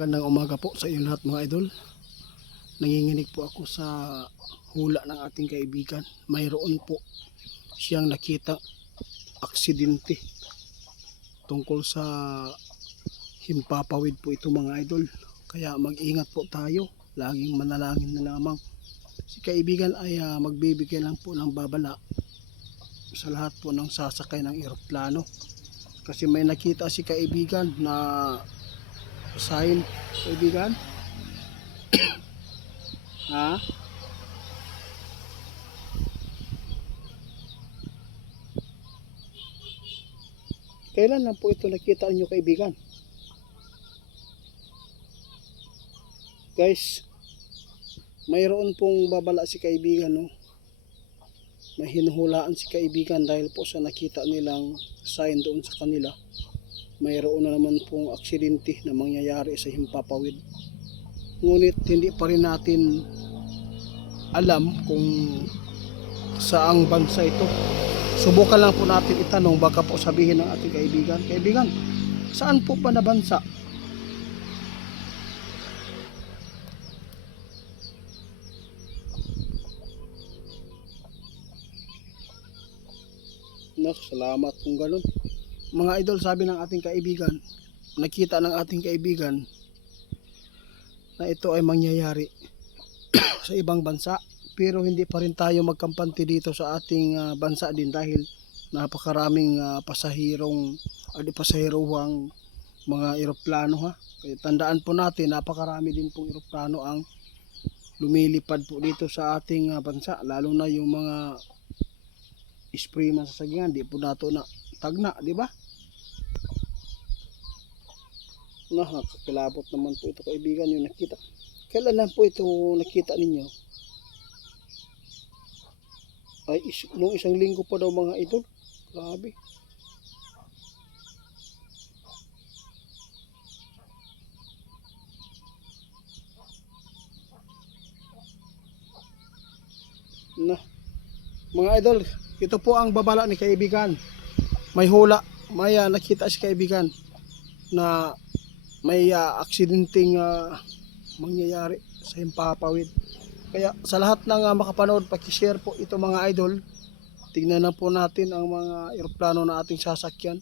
Magandang umaga po sa inyo lahat mga idol. Nanginginig po ako sa hula ng ating kaibigan. Mayroon po siyang nakita aksidente tungkol sa himpapawid po ito mga idol. Kaya mag-ingat po tayo. Laging manalangin na lamang. Si kaibigan ay magbibigay lang po ng babala sa lahat po ng sasakay ng eroplano. Kasi may nakita si kaibigan na sign, kaibigan. Ha? Kailan lang po ito nakita niyo kaibigan? Guys, mayroon pong babala si kaibigan, no? May hinuhulaan si kaibigan dahil po sa nakita nilang sign doon sa kanila. Mayroon na naman pong aksidente na mangyayari sa himpapawid. Ngunit hindi pa rin natin alam kung saang bansa ito. Subukan lang po natin itanong, baka po sabihin ng ating kaibigan, kaibigan, saan po ba na bansa? Salamat kung ganun. Mga idol, sabi ng ating kaibigan, nakita ng ating kaibigan na ito ay mangyayari sa ibang bansa, pero hindi pa rin tayo magkampante dito sa ating bansa din dahil napakaraming pasaherong pasaherohang mga eroplano, ha. Kaya tandaan po natin, napakarami din pong eroplano ang lumilipad po dito sa ating bansa, lalo na yung mga spray man sa sagyan, di po nato na tagna, di ba? Nakakilabot naman po ito kaibigan yung nakita. Kailan lang po ito nakita ninyo? Ay, nung isang linggo pa daw mga idol. Grabe. Mga idol, ito po ang babala ni kaibigan. May hula, may nakita si kaibigan na may aksidenteng mangyayari sa himpapawid. Kaya sa lahat ng makapanood, paki-share po ito mga idol. Tingnan na po natin ang mga eroplano na ating sasakyan.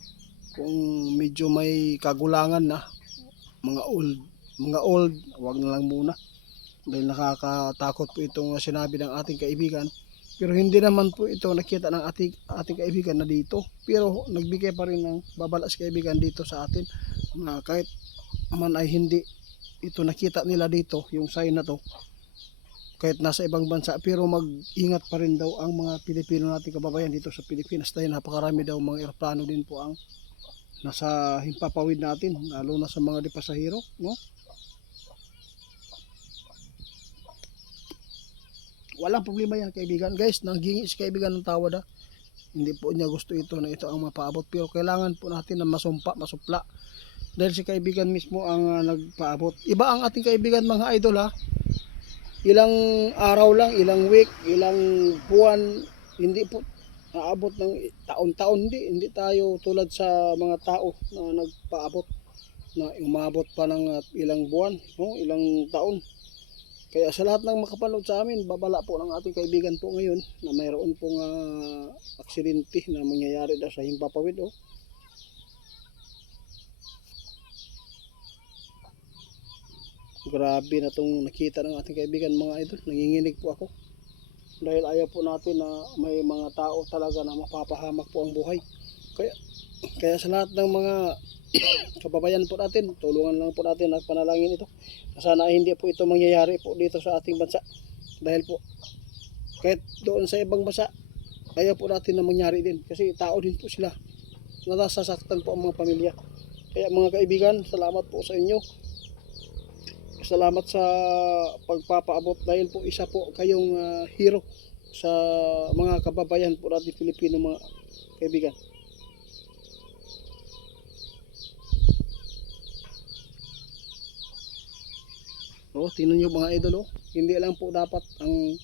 Kung medyo may kagulangan na, mga old, wag na lang muna. Dahil nakakatakot po itong sinabi ng ating kaibigan. Pero hindi naman po ito nakita ng ating kaibigan na dito. Pero nagbigay pa rin ng babala si kaibigan dito sa atin. Na kahit man ay hindi ito nakita nila dito, yung sign na to, kahit nasa ibang bansa, pero mag-ingat pa rin daw ang mga Pilipino nating kababayan dito sa Pilipinas dahil napakarami daw mga eroplano din po ang nasa himpapawid natin, lalo na sa mga pasahero, no? Walang problema yan kaibigan. Guys, nanghingi si kaibigan ng tawad, ha. Hindi po niya gusto ito na ito ang mapaabot, pero kailangan po natin na masupla dahil si kaibigan mismo ang nagpaabot. Iba ang ating kaibigan mga idol, ha. Ilang araw lang, ilang week, ilang buwan, hindi po aabot ng taon-taon. Hindi tayo tulad sa mga tao na nagpaabot na umabot pa ng ilang buwan, no? Ilang taon. Kaya sa lahat ng makapanood sa amin, babala po ng ating kaibigan po ngayon na mayroon pong aksidente na mangyayari daw sa himpapawid, oh. Grabe na itong nakita ng ating kaibigan mga idol. Nanginginig po ako dahil ayaw po natin na may mga tao talaga na mapapahamak po ang buhay. Kaya sa lahat ng mga kababayan po natin, tulungan lang po natin at panalangin ito. Sana hindi po ito mangyayari po dito sa ating bansa. Dahil po, kahit doon sa ibang bansa, ayaw po natin na mangyari din. Kasi tao din po sila. Nasasaktan po ang mga pamilya. Kaya mga kaibigan, salamat po sa inyo. Salamat sa pagpapaabot dahil po isa po kayong hero sa mga kababayan po natin Pilipino mga kaibigan. Tingnan nyo mga idol, hindi lang po dapat ang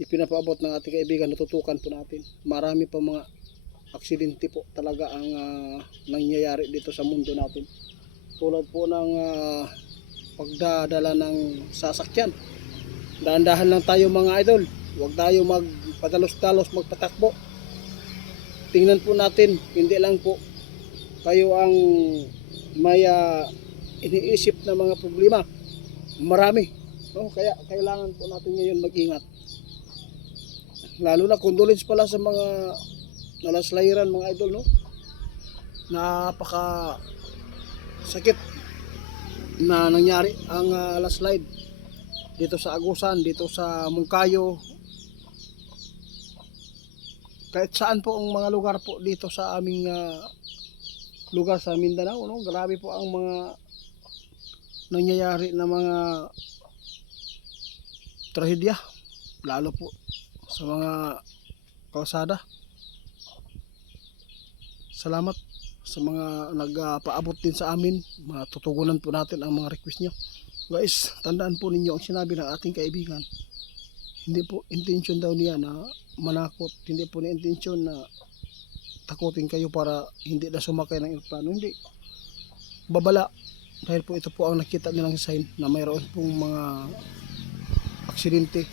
ipinapaabot ng ating kaibigan, natutukan po natin. Marami pa mga aksidente po talaga ang nangyayari dito sa mundo natin. Tulad po ng magdadala ng sasakyan. Dahan-dahan lang tayo mga idol. Huwag tayo magpadalos-dalos, magpatakbo. Tingnan po natin, hindi lang po kayo ang may iniisip na mga problema. Marami. No? Kaya kailangan po natin ngayon mag-ingat. Lalo na condolence pala sa mga nalaslayiran mga idol, no? Napaka sakit na nangyari ang landslide dito sa Agusan, dito sa Mungkayo, kahit saan po ang mga lugar po dito sa aming lugar sa Mindanao, no? Grabe po ang mga nangyayari na mga trahedya, lalo po sa mga kalsada. Salamat sa mga nagpaabot din sa amin. Matutugunan po natin ang mga request nyo. Guys, tandaan po ninyo ang sinabi ng ating kaibigan. Hindi po intention daw niya na manakot. Hindi po ni intention na takutin kayo para hindi na sumakay ng aeroplano. Hindi. Babala. Dahil po ito po ang nakita nilang sign na mayroon pong mga aksidente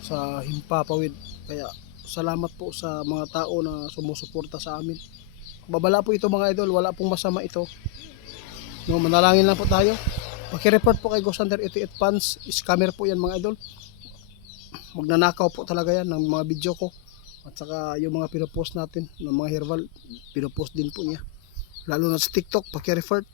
sa himpapawid. Kaya salamat po sa mga tao na sumusuporta sa amin. Babala po ito mga idol, wala pong masama ito. No, manalangin lang po tayo. Paki-report po kay Ghost Hunter 88 Fans, scammer po yan mga idol. Magnanakaw po talaga yan ng mga video ko. At saka yung mga pinopost natin ng mga herbal, pinopost din po niya. Lalo na sa TikTok, paki-report.